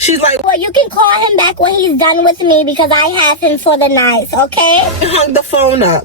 She's like, well, you can call him back when he's done with me because I have him for the night, okay? Hung the phone up.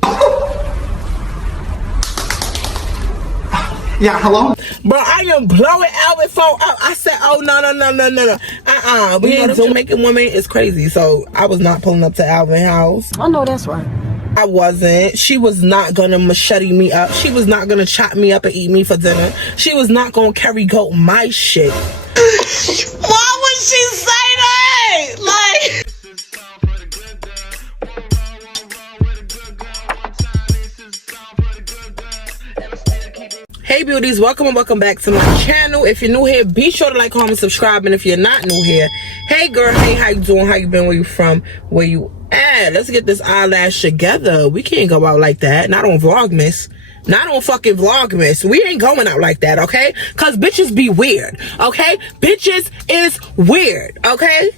Yeah, hello? Bro, I am blowing Alvin phone up. I said, oh, no. We ain't doing making women is crazy. So I was not pulling up to Alvin's house. I know that's right. I wasn't. She was not gonna machete me up. She was not gonna chop me up and eat me for dinner. She was not gonna carry goat my shit. Why would she say that? Like... Hey beauties, welcome and welcome back to my channel. If you're new here, be sure to like, comment, subscribe, and if you're not new here, hey girl, hey, how you doing? How you been? Where you from? Where you at? Let's get this eyelash together. We can't go out like that. Not on vlogmas. Not on fucking vlogmas. We ain't going out like that, okay? Cause bitches be weird, okay? Bitches is weird, okay?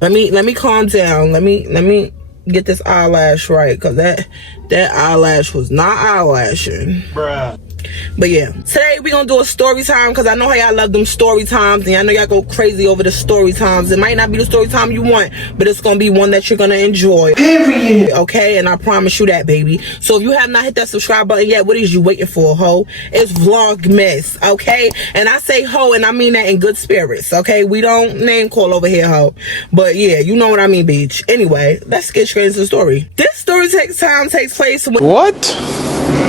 Let me calm down. Let me get this eyelash right, cause that eyelash was not eyelashing. Bruh. But yeah, today we gonna do a story time because I know how y'all love them story times, and I know y'all go crazy over the story times. It might not be the story time you want, but it's gonna be one that you're gonna enjoy. Period. Okay, and I promise you that, baby. So if you have not hit that subscribe button yet, what is you waiting for, ho? It's vlogmas, okay? And I say ho, and I mean that in good spirits, okay? We don't name call over here, ho. But yeah, you know what I mean, bitch. Anyway, let's get straight into the story. This story takes place when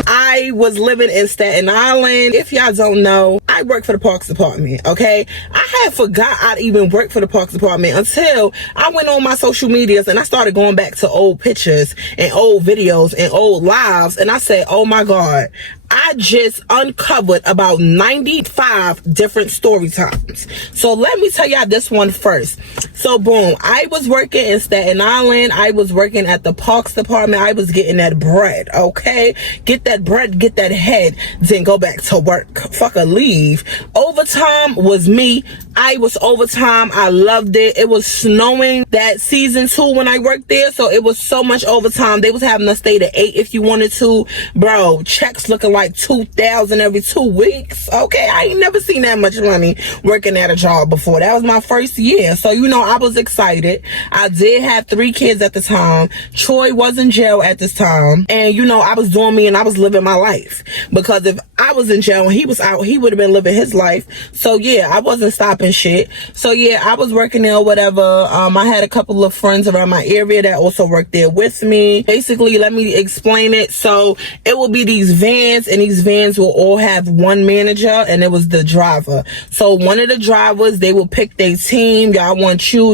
I was living in Staten Island. If y'all don't know, I work for the Parks Department, okay? I had forgot I'd even work for the Parks Department until I went on my social medias and I started going back to old pictures and old videos and old lives, and I said, oh my God, I just uncovered about 95 different story times. So let me tell y'all this one first. So boom, I was working in Staten Island. I was working at the Parks Department. I was getting that bread, okay? Get that bread, get that head, then go back to work. Fuck a leave. Overtime was me. I was overtime. I loved it. It was snowing that season 2 when I worked there, so it was so much overtime. They was having us stay to 8 if you wanted to. Bro, checks looking like $2,000 every 2 weeks. Okay, I ain't never seen that much money working at a job before. That was my first year, so you know I was excited. I did have 3 kids at the time. Troy was in jail at this time, and you know I was doing me and I was living my life, because if I was in jail and he was out, he would have been living his life. So yeah, I wasn't stopping shit. So yeah, I was working there or whatever. I had a couple of friends around my area that also worked there with me. Basically, let me explain it. So it will be these vans, and these vans will all have one manager, and it was the driver. So one of the drivers, they will pick their team. Y'all want you.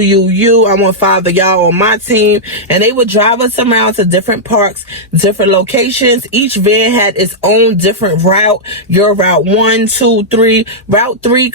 I want 5 of y'all on my team. And they would drive us around to different parks, different locations. Each van had its own different route. Your route 1, 2, 3. Route 3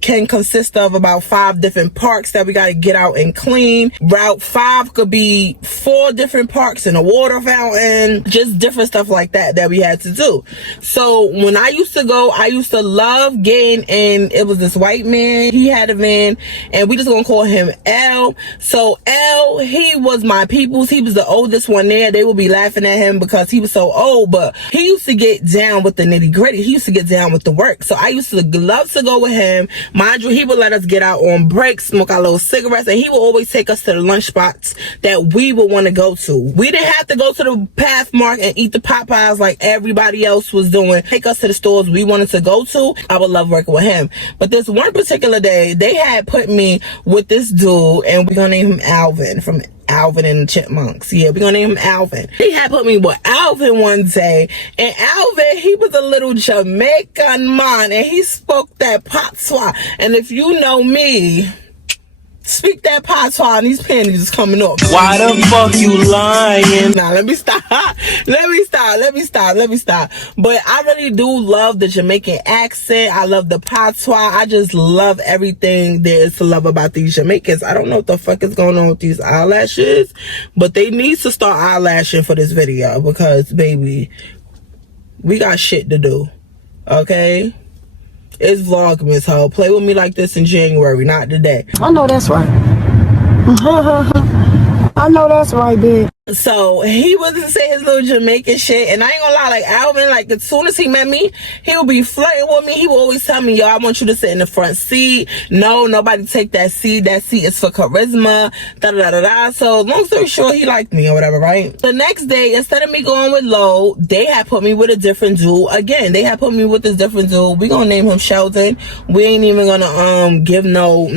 can consist of about 5 different parks that we got to get out and clean. Route 5 could be 4 different parks and a water fountain, just different stuff like that we had to do. So when I used to go, I used to love getting in. It was this white man. He had a van, and we just gonna call him L. So L, he was my people's. He was the oldest one there. They would be laughing at him because he was so old, but he used to get down with the nitty gritty. He used to get down with the work. So I used to love to go with him. Mind you, he would let us get out on breaks, smoke our little cigarettes, and he would always take us to the lunch spots that we would want to go to. We didn't have to go to the Pathmark and eat the Popeyes like everybody else was doing. Take us to the stores we wanted to go to. I would love working with him. But this one particular day, they had put me with this dude, and we're gonna name him Alvin, from Alvin and the Chipmunks. Yeah, we're gonna name him Alvin. He had put me with Alvin one day, and Alvin, he was a little Jamaican man, and he spoke that patois. And if you know me, speak that patois, and these panties is coming up. Why the fuck you lying? Nah, let me stop. Let me stop. But I really do love the Jamaican accent. I love the patois. I just love everything there is to love about these Jamaicans. I don't know what the fuck is going on with these eyelashes, but they need to start eyelashing for this video, because baby, we got shit to do. Okay? It's vlogmas, ho. Play with me like this in January, not today. I know that's right. I know that's right, bitch. So he wasn't saying his little Jamaican shit, and I ain't gonna lie, like Alvin, like as soon as he met me, he would be flirting with me. He would always tell me, yo, I want you to sit in the front seat. No, nobody take that seat. That seat is for charisma. Da da da da. So long story short, he liked me or whatever, right? The next day, instead of me going with Lo, they had put me with a different dude. Again, they had put me with this different dude. We gonna name him Sheldon. We ain't even gonna give no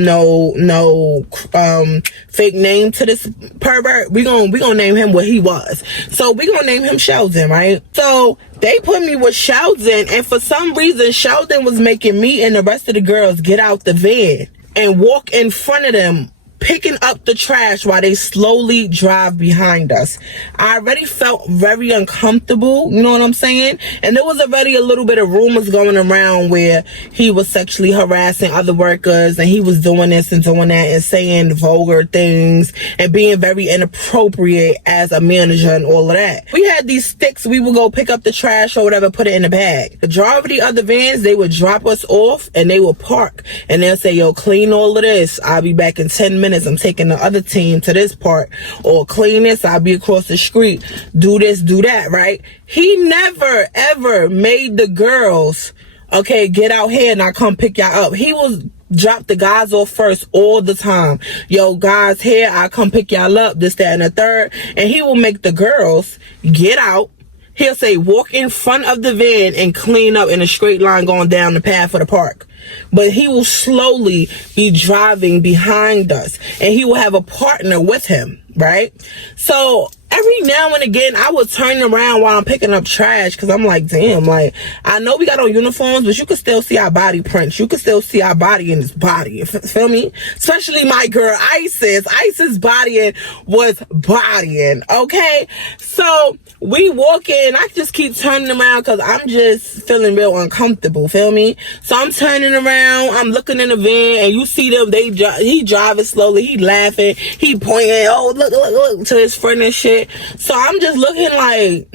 fake name to this pervert. We gonna name him what he was. So we gonna name him Sheldon, right? So they put me with Sheldon, and for some reason Sheldon was making me and the rest of the girls get out the van and walk in front of them, picking up the trash while they slowly drive behind us. I already felt very uncomfortable, you know what I'm saying? And there was already a little bit of rumors going around where he was sexually harassing other workers, and he was doing this and doing that and saying vulgar things and being very inappropriate as a manager and all of that. We had these sticks, we would go pick up the trash or whatever, put it in the bag. The majority of the vans, they would drop us off and they would park, and they'll say, yo, clean all of this. I'll be back in 10 minutes. I'm taking the other team to this part, or clean this, I'll be across the street, do this, do that, right? He never ever made the girls, okay, get out here and I come pick y'all up. He was drop the guys off first all the time. Yo, guys, here, I come pick y'all up, this, that, and the third. And he will make the girls get out. He'll say, walk in front of the van and clean up in a straight line going down the path for the park. But he will slowly be driving behind us, and he will have a partner with him, right? So every now and again, I would turn around while I'm picking up trash, because I'm like, damn, like, I know we got on uniforms, but you can still see our body prints. You can still see our body in his body. Feel me? Especially my girl, Isis. Isis bodying was bodying, okay? So we walk in, I just keep turning around because I'm just feeling real uncomfortable, feel me? So I'm turning around, I'm looking in the van, and you see them, he driving slowly, he laughing, he pointing, oh, look, to his friend and shit. So I'm just looking like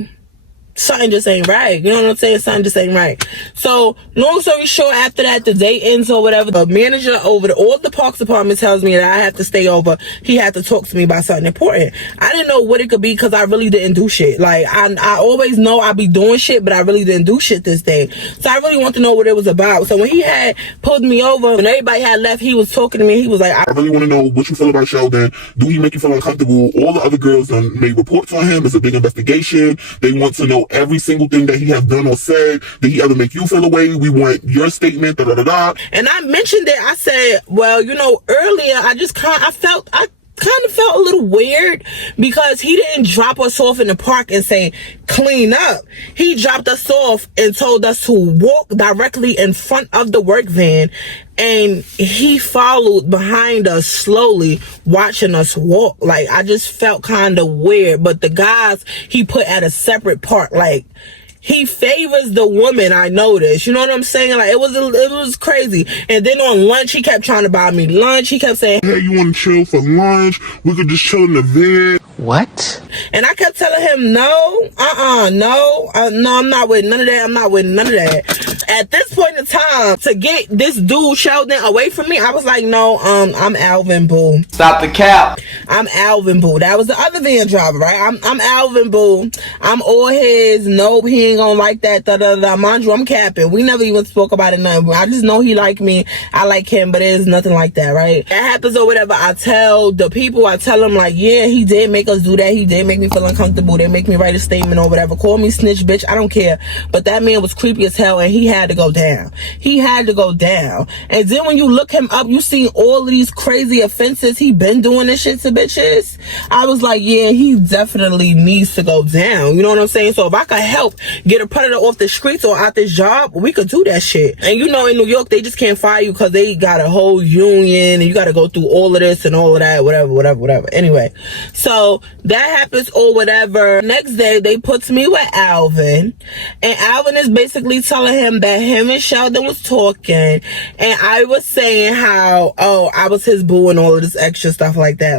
something just ain't right. You know what I'm saying? Something just ain't right. So long story short, after that, the day ends or whatever. The manager over all the parks department tells me that I have to stay over. He had to talk to me about something important. I didn't know what it could be because I really didn't do shit. Like, I always know I be doing shit, but I really didn't do shit this day. So I really want to know what it was about. So when he had pulled me over, when everybody had left, he was talking to me. He was like, I really want to know what you feel about Sheldon. Do he make you feel uncomfortable? All the other girls made reports on him. It's a big investigation. They want to know every single thing that he has done or said. Did he ever make you feel away? We want your statement, da da da da. And I mentioned it. I said, well, you know, earlier I kind of felt a little weird because he didn't drop us off in the park and say clean up. He dropped us off and told us to walk directly in front of the work van, and he followed behind us slowly, watching us walk. Like, I just felt kind of weird. But the guys he put at a separate part, like, he favors the woman, I noticed. You know what I'm saying? Like, it was crazy. And then on lunch, he kept trying to buy me lunch. He kept saying, hey, you want to chill for lunch? We could just chill in the van. What? And I kept telling him, no, no, I'm not with none of that. I'm not with none of that. At this point in time, to get this dude Sheldon away from me, I was like, no, I'm Alvin, boo. Stop the cap. I'm Alvin, boo. That was the other van driver, right? I'm Alvin, boo. I'm all his. Nope, he ain't gonna like that. Da da da. Mind you, I'm capping. We never even spoke about it. Nothing. I just know he like me. I like him, but it's nothing like that, right? That happens or whatever. I tell the people. I tell them like, yeah, he did make us do that. He did make me feel uncomfortable. They make me write a statement or whatever. Call me snitch, bitch. I don't care. But that man was creepy as hell, and he had to go down. He had to go down. And then when you look him up, you see all of these crazy offenses he been doing this shit to bitches. I was like, yeah, he definitely needs to go down. You know what I'm saying? So if I could help get a predator off the streets or out this job, we could do that shit. And you know, in New York, they just can't fire you because they got a whole union and you got to go through all of this and all of that, whatever. Anyway, so that happens or whatever. Next day, they puts me with Alvin, and Alvin is basically telling him that him and Sheldon was talking, and I was saying how, oh, I was his boo and all of this extra stuff like that.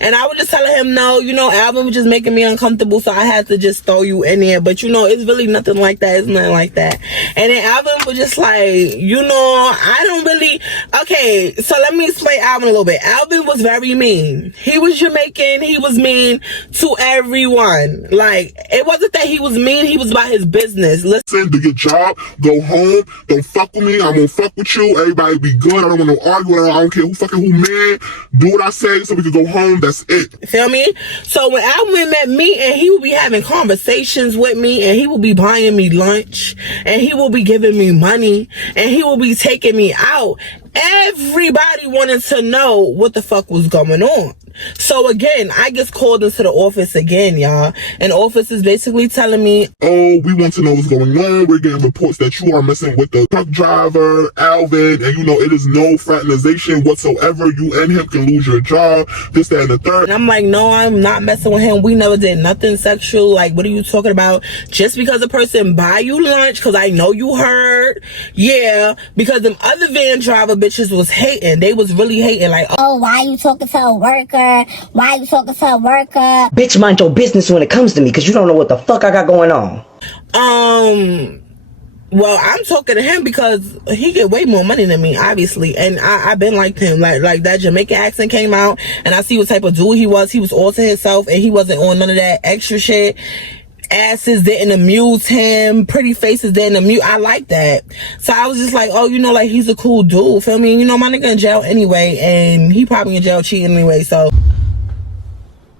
And I was just telling him, no, you know, Alvin was just making me uncomfortable, so I had to just throw you in there. But you know, it's really nothing like that. It's nothing like that. And then Alvin was just like, you know, I don't really, okay, so let me explain Alvin a little bit. Alvin was very mean. He was Jamaican. He was mean to everyone. Like, it wasn't that he was mean, he was about his business. Listen, do your job, go home, don't fuck with me, I won't fuck with you, everybody be good, I don't want to argue, I don't care who man, do what I say so we can go home, that's it. Feel me? So when Alvin met me, and he would be having conversations with me, and he would be buying me lunch, and he will be giving me money, and he will be taking me out, everybody wanted to know what the fuck was going on. So again, I get called into the office again, y'all. And the office is basically telling me, oh, we want to know what's going on. We're getting reports that you are messing with the truck driver, Alvin, and you know, it is no fraternization whatsoever. You and him can lose your job, this, that, and the third. And I'm like, no, I'm not messing with him. We never did nothing sexual. Like, what are you talking about? Just because a person buy you lunch, because I know you heard. Yeah, because them other van driver bitches was hating. They was really hating. Like, Oh, why you talking to a worker? Why you talking to a worker? Bitch, mind your business when it comes to me, because you don't know what the fuck I got going on. Well, I'm talking to him because he get way more money than me, obviously, and I've been like him. Like that Jamaican accent came out, and I see what type of dude he was. He was all to himself, and he wasn't on none of that extra shit. Asses didn't amuse him, pretty faces didn't amuse. I like that. So I was just like, oh, you know, like, he's a cool dude, feel me? You know, my nigga in jail anyway, and he probably in jail cheating anyway, so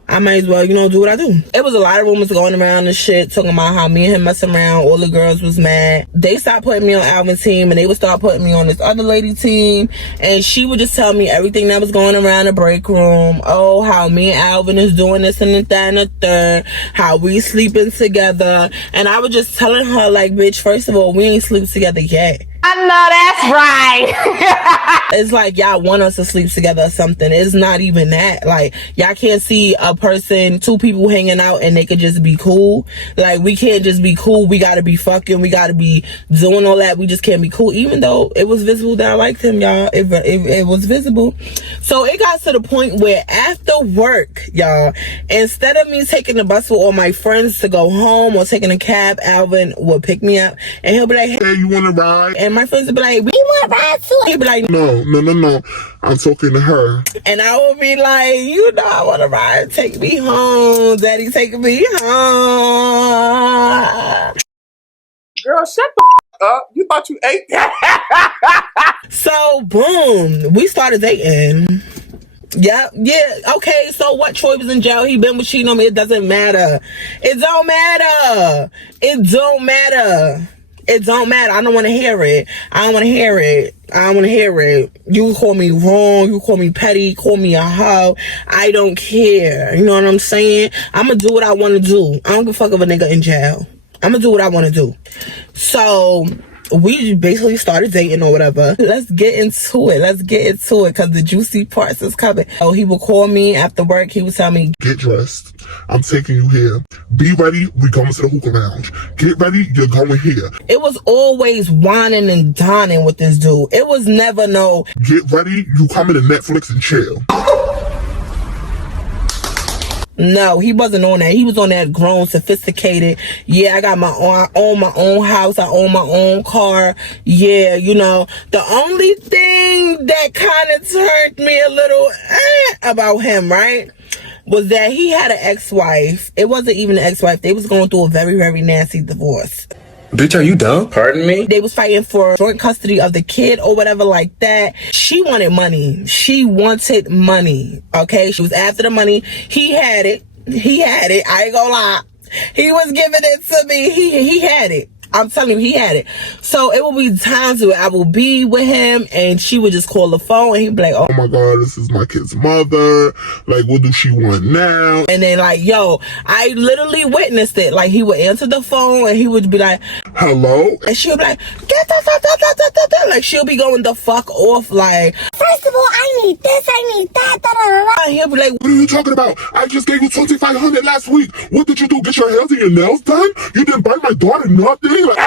I might as well, you know, do what I do. It was a lot of rumors going around and shit, talking about how me and him messing around. All the girls was mad. They stopped putting me on Alvin's team, and they would start putting me on this other lady team. And she would just tell me everything that was going around the break room. Oh, how me and Alvin is doing this and that and the third. How we sleeping together. And I was just telling her, like, bitch, first of all, we ain't sleep together yet. I know that's right. It's like y'all want us to sleep together or something. It's not even that. Like, y'all can't see a person, two people hanging out, and they could just be cool. Like, we can't just be cool. We gotta be fucking. We gotta be doing all that. We just can't be cool. Even though it was visible that I liked him, y'all. It was visible. So it got to the point where after work, y'all, instead of me taking the bus with all my friends to go home or taking a cab, Alvin would pick me up, and he'll be like, Hey, you want to ride? and my friends would be like, We want rides too. he'd be like, No. I'm talking to her. and I would be like, you know, I want to ride. Take me home, daddy. Take me home. Girl, shut the up. You thought you ate that? So, boom, we started dating. Yeah. Okay, so what? Troy was in jail. He been with cheating on me. It doesn't matter. It don't matter. It don't matter. It don't matter. I don't want to hear it. I don't want to hear it. I don't want to hear it. You call me wrong. You call me petty. Call me a hoe. I don't care. You know what I'm saying? I'm going to do what I want to do. I don't give a fuck if a nigga in jail. I'm going to do what I want to do. So we basically started dating or whatever. Let's get into it. Because the juicy parts is coming. So he would call me after work. He would tell me, Get dressed. I'm taking you here. Be ready. We going to the hookah lounge. Get ready. You're going here. it was always whining and dining with this dude. It was never no, Get ready. You coming to Netflix and chill. no, he wasn't on that. He was on that grown, sophisticated. Yeah, I got my own, I own my own house. I own my own car. Yeah, you know, the only thing that kind of turned me a little about him, right, was that he had an ex-wife. It wasn't even an ex-wife. They was going through a very, very nasty divorce. Bitch, are you dumb? Pardon me? They was fighting for joint custody of the kid or whatever like that. She wanted money. She wanted money. Okay? She was after the money. He had it. I ain't gonna lie. He was giving it to me. He had it. I'm telling you, he had it. So it will be times where I will be with him and she would just call the phone and he'd be like, oh Oh my God, this is my kid's mother. Like, what do she want now? and then like, yo, I literally witnessed it. Like, he would answer the phone and he would be like, Hello? and she'll be like, get the like, she'll be going the fuck off. Like, First of all, I need this, I need that, da da da da. and he'll be like, What are you talking about? I just gave you $2,500 last week. What did you do? Get your hair and your nails done? You didn't buy my daughter nothing? Like,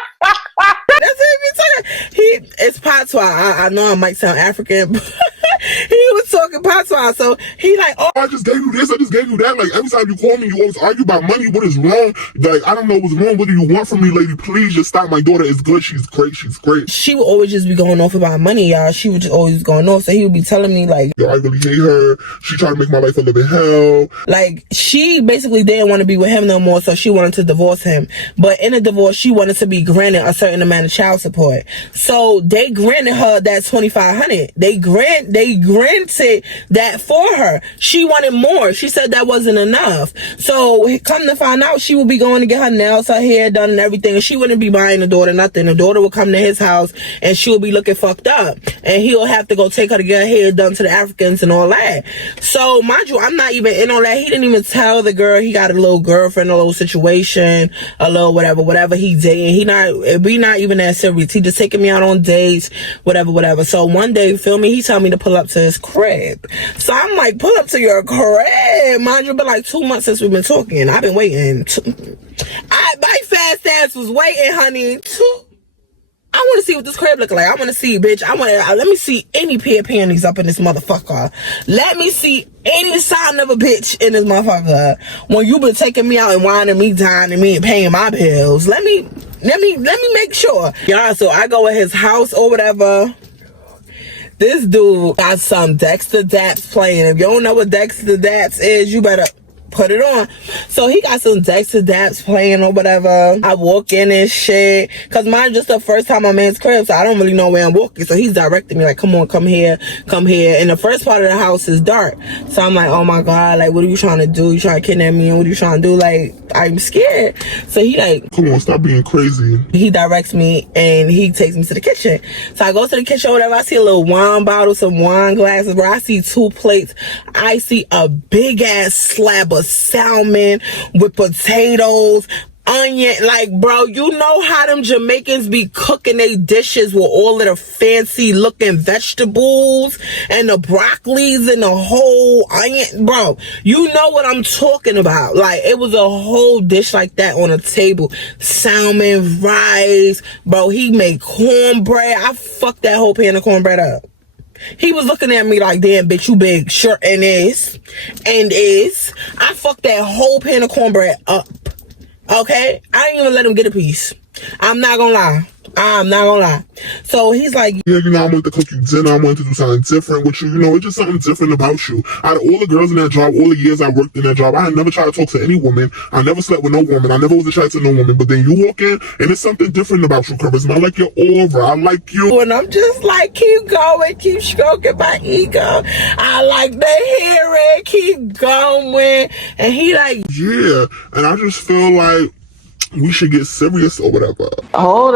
that's what he be talking. It's patois. I know I might sound African, but he was talking patois. So he like, oh, I just gave you this, I just gave you that. Like, every time you call me, you always argue about money. What is wrong? Like, I don't know what's wrong. What do you want from me, lady? Please just stop. My daughter is good. She's great. She's great. She would always just be going off about money, y'all. She would just always going off. So he would be telling me like, yo, I really hate her. She tried to make my life a living hell. Like, she basically didn't want to be with him no more, so she wanted to divorce him. But in a divorce, she wanted to be granted a certain amount of child support. So they granted her that $2,500. They granted that for her. She wanted more. She said that wasn't enough. So come to find out, she would be going to get her nails, her hair done, and everything. And she wouldn't be buying the daughter nothing. The daughter would come to his house, and she would be looking fucked up. And he'll have to go take her to get her hair done to the Africans and all that. So mind you, I'm not even in on that. He didn't even tell the girl he got a little girlfriend, a little situation, a little whatever he dating. We not even that serious. He just taking me out on dates, whatever. So one day, feel me, he told me to pull up to his crib. So I'm like, pull up to your crib. Mind you, been like 2 months since we've been talking. I've been waiting. My fast ass was waiting, honey. I want to see what this crib look like. I want to see, bitch. Let me see any pair of panties up in this motherfucker. Let me see any sign of a bitch in this motherfucker. When you been taking me out and whining me, dining me, and paying my bills. Let me make sure. Y'all, so I go at his house or whatever. This dude got some Dexter Daps playing. If you don't know what Dexter Daps is, you better put it on. So he got some Dexter Daps playing or whatever. I walk in and shit, cause mine just the first time I'm in his crib, so I don't really know where I'm walking. So he's directing me like, come on, come here. And the first part of the house is dark. So I'm like, oh my God, like, what are you trying to do? You trying to kidnap me? And what are you trying to do? Like, I'm scared. So he like, come on, stop being crazy. He directs me and he takes me to the kitchen. So I go to the kitchen or whatever. I see a little wine bottle, some wine glasses, bro. I see 2 plates. I see a big ass slab of salmon with potatoes, onion. Like, bro, you know how them Jamaicans be cooking their dishes with all of the fancy looking vegetables and the broccolis and the whole onion, bro. You know what I'm talking about. Like, it was a whole dish like that on a table. Salmon, rice, bro. He made cornbread. I fucked that whole pan of cornbread up. He was looking at me like, damn, bitch, you big. Sure, and is. I fucked that whole pan of cornbread up. Okay? I didn't even let him get a piece. I'm not gonna lie. So he's like, yeah, you know, I wanted to cook you dinner. I wanted to do something different with you. You know, it's just something different about you. Out of all the girls in that job, all the years I worked in that job, I had never tried to talk to any woman. I never slept with no woman. I never was attracted to no woman. But then you walk in, and it's something different about you, Charisma. I like your aura. I like you. And I'm just like, keep going, keep stroking my ego. I like to hear it, keep going. And he like, yeah. And I just feel like we should get serious or whatever. Hold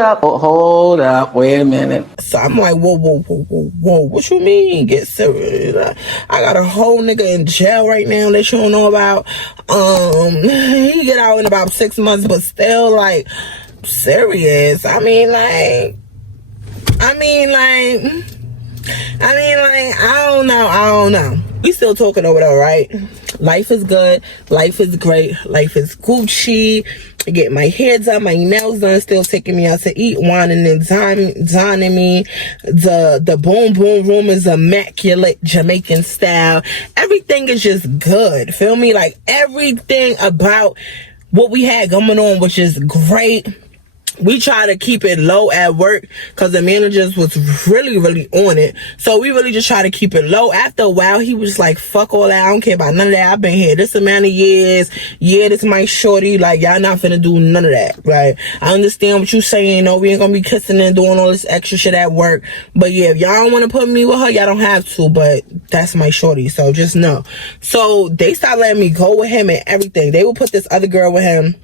up, wait a minute. so I'm like, whoa, what you mean get serious? I got a whole nigga in jail right now that you don't know about. He get out in about 6 months, but still like serious. I mean like I don't know. We still talking over there, right? Life is good. Life is great. Life is Gucci. I get my hair done, my nails done, still taking me out to eat, whining and dining me. The boom room is immaculate Jamaican style. Everything is just good. Feel me? Like everything about what we had going on was just great. We try to keep it low at work because the managers was really on it. So we really just try to keep it low. After a while, he was like, fuck all that. I don't care about none of that. I've been here this amount of years. Yeah, this is my shorty. Like, y'all not finna do none of that. Like, I understand what you saying. No, we ain't gonna be kissing and doing all this extra shit at work. But yeah, if y'all don't want to put me with her, y'all don't have to. But that's my shorty. So just know. So they started letting me go with him and everything. They would put this other girl with him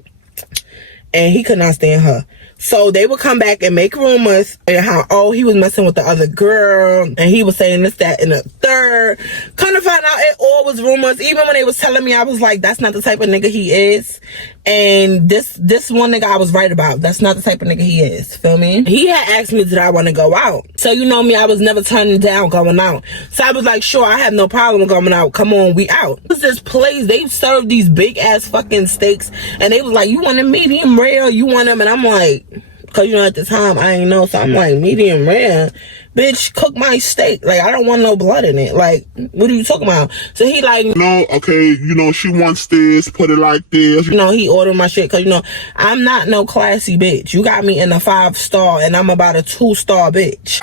and he could not stand her. So they would come back and make rumors and how, oh, he was messing with the other girl and he was saying this, that, and the third. Come to find out, it all was rumors. Even when they was telling me, I was like, that's not the type of nigga he is. And this one nigga I was right about. That's not the type of nigga he is. Feel me? He had asked me, did I want to go out? So you know me, I was never turning down going out. So I was like, sure, I have no problem going out. Come on, we out. It was this place, they served these big ass fucking steaks and they was like, you want a medium rare? You want them? And I'm like, Cause you know at the time I ain't know, so I'm like, medium rare. Bitch, cook my steak. Like, I don't want no blood in it. Like, what are you talking about? So he like, no, okay, you know, she wants this, put it like this. You know, he ordered my shit because, you know, I'm not no classy bitch. You got me in a 5-star and I'm about a 2-star bitch.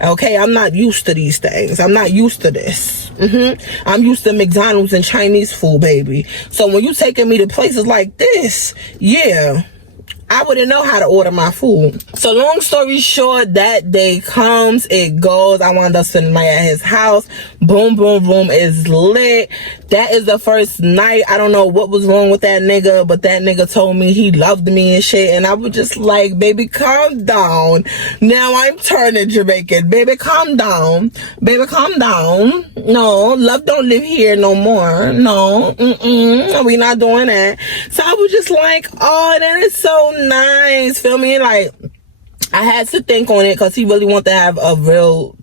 Okay, I'm not used to these things. I'm not used to this. I'm used to McDonald's and Chinese food, baby. So when you taking me to places like this, yeah, I wouldn't know how to order my food. So long story short, that day comes, it goes. I wound up spending the night at his house. Boom, boom, boom, is lit. That is the first night. I don't know what was wrong with that nigga, but that nigga told me he loved me and shit. And I was just like, baby, calm down. Now I'm turning Jamaican. Baby, calm down. Baby, calm down. No, love don't live here no more. No, we not doing that. So I was just like, oh, that is so nice. Feel me? Like, I had to think on it because he really wanted to have a real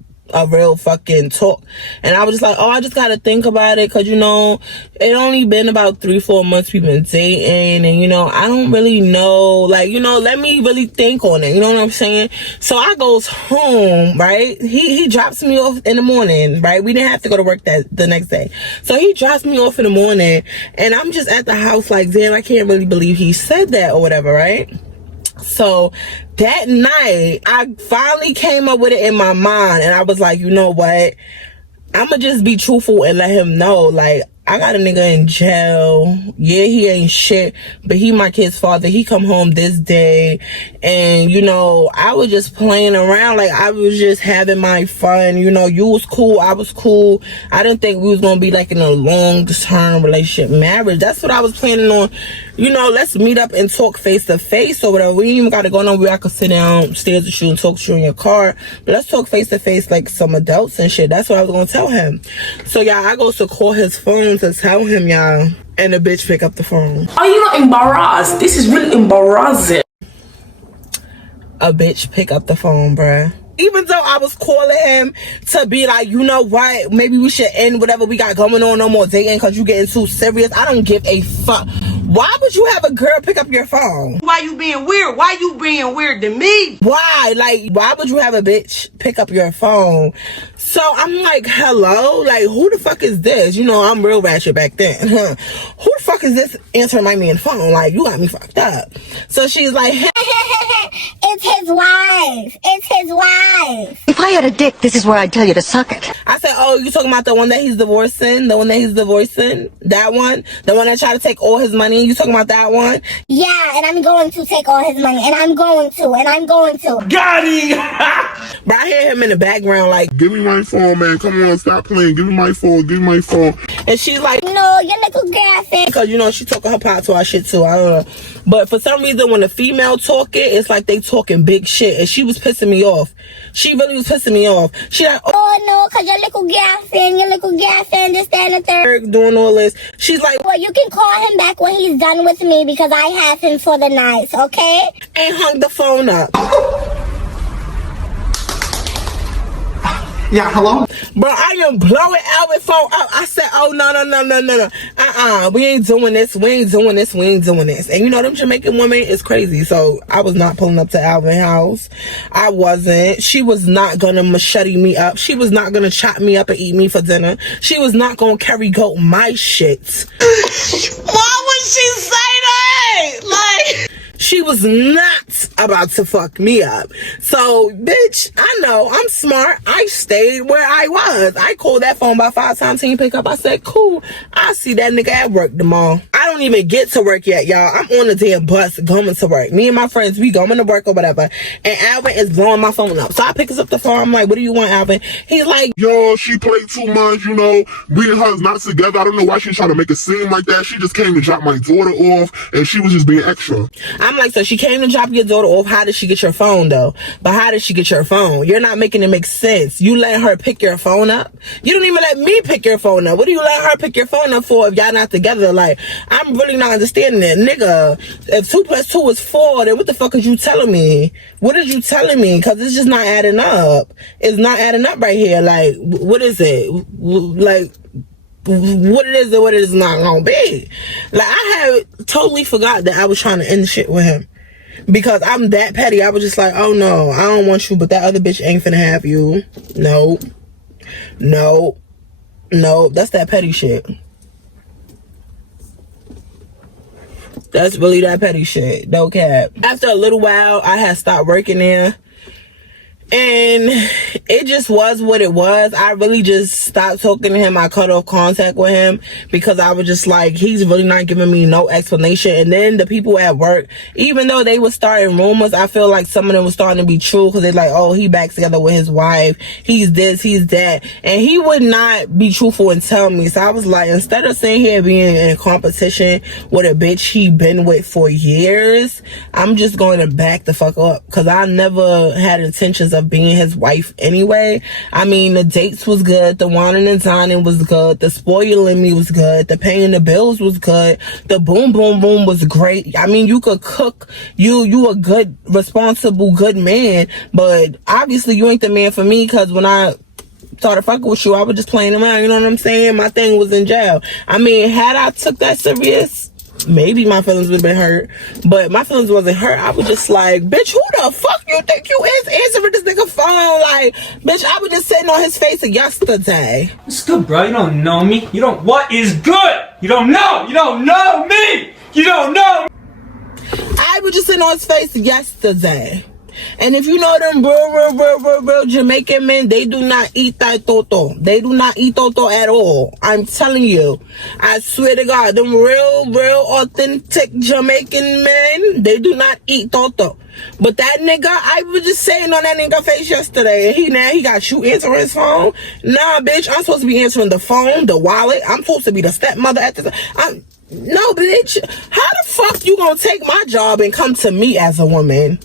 fucking talk, and I was just like, oh, I just gotta think about it, because you know, it only been about 3-4 months we've been dating, and you know, I don't really know, like, you know, let me really think on it, you know what I'm saying? So I goes home, right? He drops me off in the morning, right? We didn't have to go to work the next day, so he drops me off in the morning, and I'm just at the house like, damn, I can't really believe he said that or whatever, right? So that night, I finally came up with it in my mind, and I was like, you know what? I'ma just be truthful and let him know, like, I got a nigga in jail. Yeah, he ain't shit, but he my kid's father. He come home this day, and you know, I was just playing around. Like, I was just having my fun. You know, you was cool, I was cool. I didn't think we was gonna be like in a long-term relationship, marriage. That's what I was planning on. You know, let's meet up and talk face to face or whatever. We ain't even gotta go nowhere. I could sit down, stare at you and talk to you in your car. But let's talk face to face like some adults and shit. That's what I was gonna tell him. So y'all, I go to call his phone to tell him, y'all, and the bitch pick up the phone. Are you not embarrassed? This is really embarrassing. A bitch pick up the phone, bruh. Even though I was calling him to be like, you know what, maybe we should end whatever we got going on, no more dating because you getting too serious. I don't give a fuck. Why would you have a girl pick up your phone? Why you being weird? Why you being weird to me? Why? Like, why would you have a bitch pick up your phone? So I'm like, hello? Like, who the fuck is this? You know, I'm real ratchet back then. Who the fuck is this answering my man phone? Like, you got me fucked up. So she's like, hey. It's his wife. It's his wife. If I had a dick, this is where I'd tell you to suck it. I said, oh, you talking about the one that he's divorcing? The one that he's divorcing? That one? The one that tried to take all his money? You talking about that one? Yeah, and I'm going to take all his money. And I'm going to. Got him! But I hear him in the background like, Give me my phone, man. Come on, stop playing. Give me my phone. Give me my phone. and she's like, No, your little girlfriend. because, you know, she talking her pot to our shit too. I don't know. But for some reason, when the female talking, it's like they talking big shit. And she was pissing me off. She really was pissing me off. She like, Oh, no, because your little girlfriend, this, that, and the third. doing all this. She's like, Well, you can call him back when he's done with me because I have him for the night, okay? and hung the phone up. Yeah, hello? Bro, I am blowing Alvin phone up. I said, oh, no. We ain't doing this. And you know, them Jamaican women is crazy. So I was not pulling up to Alvin's house. I wasn't. She was not gonna machete me up. She was not gonna chop me up and eat me for dinner. She was not gonna carry goat my shit. Why would she say that? Like, She was not about to fuck me up. So, bitch, I know, I'm smart. I stayed where I was. I called that phone about 5 times. He didn't pick up. I said, cool. I see that nigga at work tomorrow. I don't even get to work yet, y'all. I'm on the damn bus going to work. Me and my friends, we going to work or whatever. And Alvin is blowing my phone up. So I pick up the phone. I'm like, what do you want, Alvin? He's like, Yo, she played too much, you know. We and her is not together. I don't know why she's trying to make it seem like that. She just came to drop my daughter off, and she was just being extra. I'm like, so she came to drop your daughter off. How did she get your phone, though? But how did she get your phone? You're not making it make sense. You let her pick your phone up? You don't even let me pick your phone up. What do you let her pick your phone up for if y'all not together? Like, I'm really not understanding it. Nigga, if 2 + 2 is 4, then what the fuck is you telling me? What are you telling me? Because it's just not adding up. It's not adding up right here. Like, what is it? Like, what it is and what it is not gonna be. Like, I had totally forgot that I was trying to end shit with him. because I'm that petty. I was just like, oh no, I don't want you, but that other bitch ain't finna have you. No, that's that petty shit. That's really that petty shit. No cap. After a little while, I had stopped working there. And it just was what it was. I really just stopped talking to him. I cut off contact with him because I was just like, he's really not giving me no explanation. And then the people at work, even though they were starting rumors, I feel like some of them were starting to be true because they're like, oh, he back together with his wife. He's this, he's that. And he would not be truthful and tell me. So I was like, instead of sitting here being in competition with a bitch he been with for years, I'm just going to back the fuck up because I never had intentions of being his wife anyway. I mean, the dates was good, the whining and dining was good, the spoiling me was good, the paying the bills was good, the boom boom boom was great. I mean, you could cook, you a good, responsible, good man, but obviously you ain't the man for me because when I started fucking with you, I was just playing around, you know what I'm saying? My thing was in jail. I mean, had I took that serious, maybe my feelings would have been hurt, but my feelings wasn't hurt. I was just like, bitch, who the fuck you think you is answering this nigga phone? Like, bitch, I was just sitting on his face yesterday. It's good, bro. You don't know me. You don't, what is good? You don't know me. You don't know. I was just sitting on his face yesterday. And if you know them real Jamaican men, they do not eat that toto. They do not eat toto at all. I'm telling you. I swear to God, them real authentic Jamaican men, they do not eat toto. But that nigga, I was just saying on that nigga face yesterday, and he got you answering his phone. Nah, bitch, I'm supposed to be answering the phone, the wallet. I'm supposed to be the stepmother at the time. No, bitch. How the fuck you gonna take my job and come to me as a woman?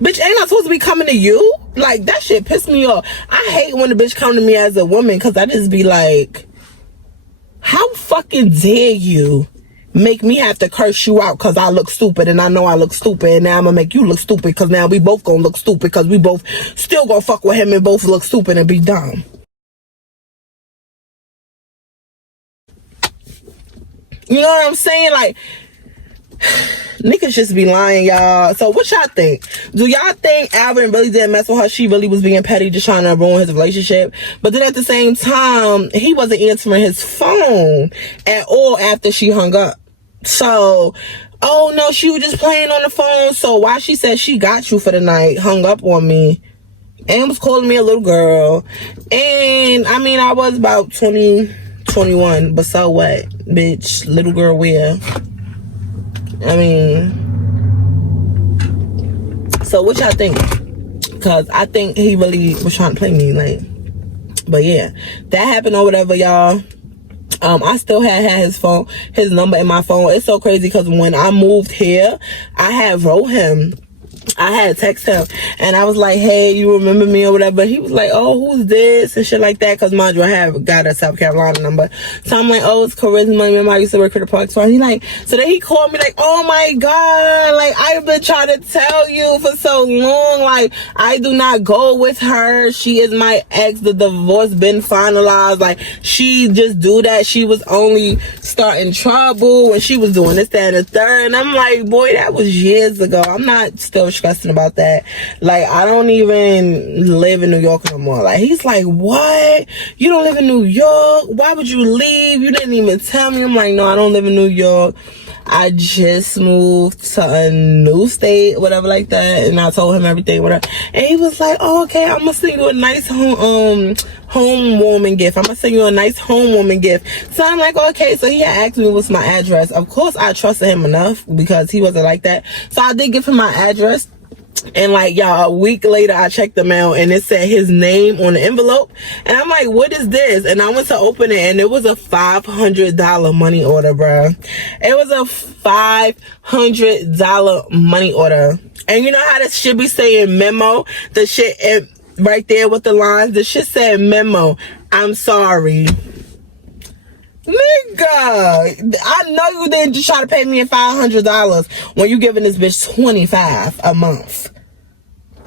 Bitch, ain't I supposed to be coming to you? Like, that shit pissed me off. I hate when a bitch come to me as a woman because I just be like, how fucking dare you make me have to curse you out because I look stupid and I know I look stupid and now I'm going to make you look stupid because now we both going to look stupid because we both still going to fuck with him and both look stupid and be dumb. You know what I'm saying? Like, niggas just be lying, y'all. So what y'all think? Do y'all think Alvin really didn't mess with her? She really was being petty, just trying to ruin his relationship? But then at the same time, he wasn't answering his phone at all after she hung up. So, oh no, she was just playing on the phone. So why she said she got you for the night, hung up on me, and was calling me a little girl. And I mean, I was about 20, 21, but so what? Bitch, little girl where? I mean, so what y'all think? Because I think he really was trying to play me, like, but yeah, that happened or whatever, y'all. I still had his number in my phone. It's so crazy because when I moved here, I had wrote him. I had text him and I was like, hey, you remember me or whatever? He was like, oh, who's this and shit like that, because mind you, I have got a South Carolina number. So I'm like, oh, it's Charisma. Remember I used to work for the Parks Farm. He like, so then he called me like, oh my God, like, I've been trying to tell you for so long, like, I do not go with her. She is my ex. The divorce been finalized. Like, she just do that. She was only starting trouble when she was doing this, that, and the third. And I'm like, boy, that was years ago. I'm not still stressing about that. Like, I don't even live in New York no more. Like, he's like, what? You don't live in New York? Why would you leave? You didn't even tell me. I'm like, no, I don't live in New York. I just moved to a new state, whatever like that. And I told him everything, whatever. And he was like, oh, okay, I'm gonna send you a nice home warming gift. I'm gonna send you a nice home warming gift. So I'm like, okay. So he had asked me what's my address. Of course, I trusted him enough because he wasn't like that. So I did give him my address. And like, y'all, a week later, I checked the mail and it said his name on the envelope. And I'm like, what is this? And I went to open it and it was a $500 money order, bro. It was a $500 money order. And you know how this shit be saying memo? The shit right there with the lines, the shit said memo. I'm sorry. Nigga, I know you didn't just try to pay me $500 when you giving this bitch $25 a month.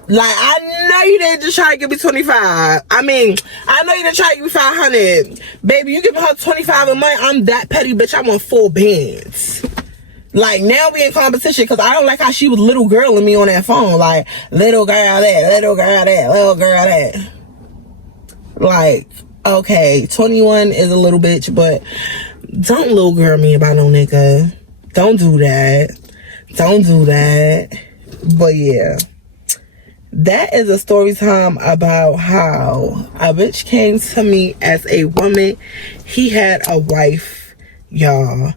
Like, I know you didn't just try to give me $25. I mean, I know you didn't try to give me $500. Baby, you giving her $25 a month. I'm that petty, bitch. I want 4 bands. Like, now we in competition because I don't like how she was little girling me on that phone. Like, little girl that, little girl that, little girl that. Like, okay, 21 is a little bitch, but don't little girl me about no nigga. Don't do that. Don't do that. But yeah, that is a story time about how a bitch came to me as a woman. He had a wife, y'all.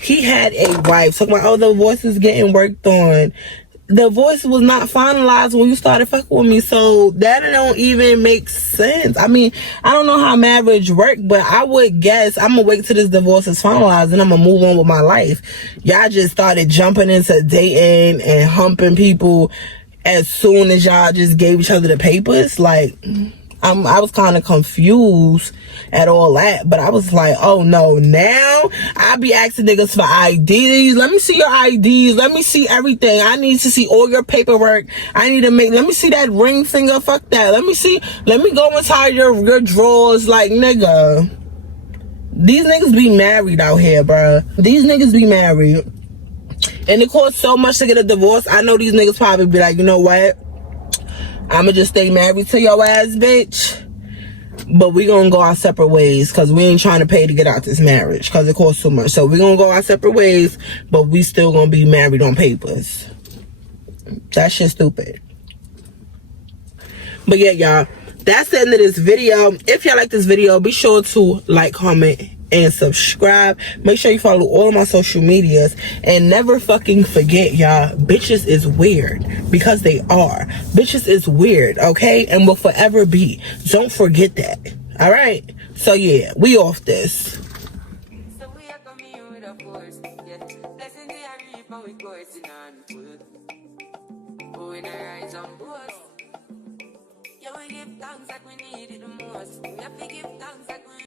He had a wife. Talking about, oh, the voice is getting worked on. The voice was not finalized when you started fucking with me, so that don't even make sense. I mean, I don't know how marriage work, but I would guess I'm gonna wait till this divorce is finalized and I'm gonna move on with my life. Y'all just started jumping into dating and humping people as soon as y'all just gave each other the papers. Like, I was kind of confused at all that, but I was like, oh no, now I be asking niggas for IDs. Let me see your IDs. Let me see everything. I need to see all your paperwork. I need to let me see that ring finger. Fuck that. Let me go inside your drawers. Like, nigga, these niggas be married out here, bruh. These niggas be married. And it costs so much to get a divorce. I know these niggas probably be like, you know what? I'ma just stay married to your ass, bitch. But we gonna go our separate ways because we ain't trying to pay to get out this marriage because it costs too much. So we gonna go our separate ways, but we still gonna be married on papers. That shit stupid. But yeah, y'all, that's the end of this video. If y'all like this video, be sure to like, comment, and subscribe. Make sure you follow all of my social medias, and never fucking forget, y'all, bitches is weird, because they are. Bitches is weird, okay, and will forever be. Don't forget that. All right, so yeah, we off this. So we are coming with a force, yeah. Blessing the reap and we coursing on foot. Oh, in a rise on boast. Yeah, we give thanks like we need it the most. We have to give thanks like we